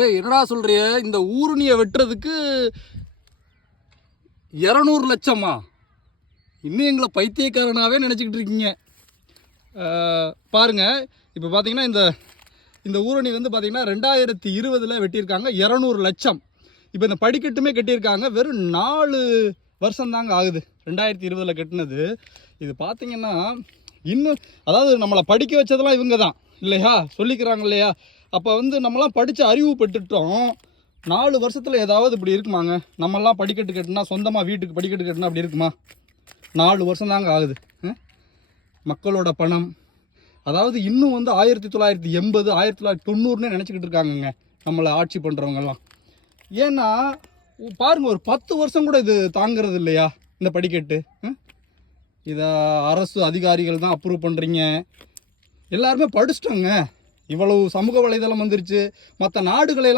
ஏய், என்னடா சொல்றிய? இந்த ஊருணியை வெட்டுறதுக்கு இரநூறு லட்சமா? இன்னும் எங்களை பைத்தியக்காரனாகவே நினச்சிக்கிட்டு இருக்கீங்க. பாருங்கள் பாருங்க. இப்போ பார்த்தீங்கன்னா இந்த இந்த ஊரணி வந்து பார்த்தீங்கன்னா ரெண்டாயிரத்தி இருபதில் வெட்டியிருக்காங்க. இரநூறு லட்சம். இப்போ இந்த படிக்கட்டுமே கட்டியிருக்காங்க. வெறும் நாலு வருஷம் தாங்க ஆகுது. ரெண்டாயிரத்தி இருபதில் கட்டினது. இது பார்த்தீங்கன்னா இன்னும் அதாவது நம்மளை படிக்க வச்சதெல்லாம் இவங்க தான் இல்லையா? சொல்லிக்கிறாங்க இல்லையா? அப்போ வந்து நம்மலாம் படித்து அறிவு பெற்றுட்டோம். நாலு வருஷத்தில் ஏதாவது இப்படி இருக்குமாங்க? நம்மலாம் படிக்கட்டு கட்டினா சொந்தமாக வீட்டுக்கு படிக்கட்டு கட்டினா அப்படி இருக்குமா? நாலு வருஷம் தாங்க ஆகுது. ம்? மக்களோட பணம். அதாவது இன்னும் வந்து ஆயிரத்தி தொள்ளாயிரத்தி எண்பது ஆயிரத்தி தொள்ளாயிரத்தி தொண்ணூறுனே நினச்சிக்கிட்டு இருக்காங்கங்க நம்மளை ஆட்சி பண்ணுறவங்கெல்லாம் ஏன்னா பாருங்கள் ஒரு பத்து வருஷம் கூட இது தாங்கிறது இல்லையா இந்த படிக்கட்டு? ம்? இதை அரசு அதிகாரிகள் தான் அப்ரூவ் பண்ணுறீங்க எல்லாருமே படிச்சிட்டோங்க. இவ்வளவு சமூக வலைதளம் வந்துருச்சு. மற்ற நாடுகளை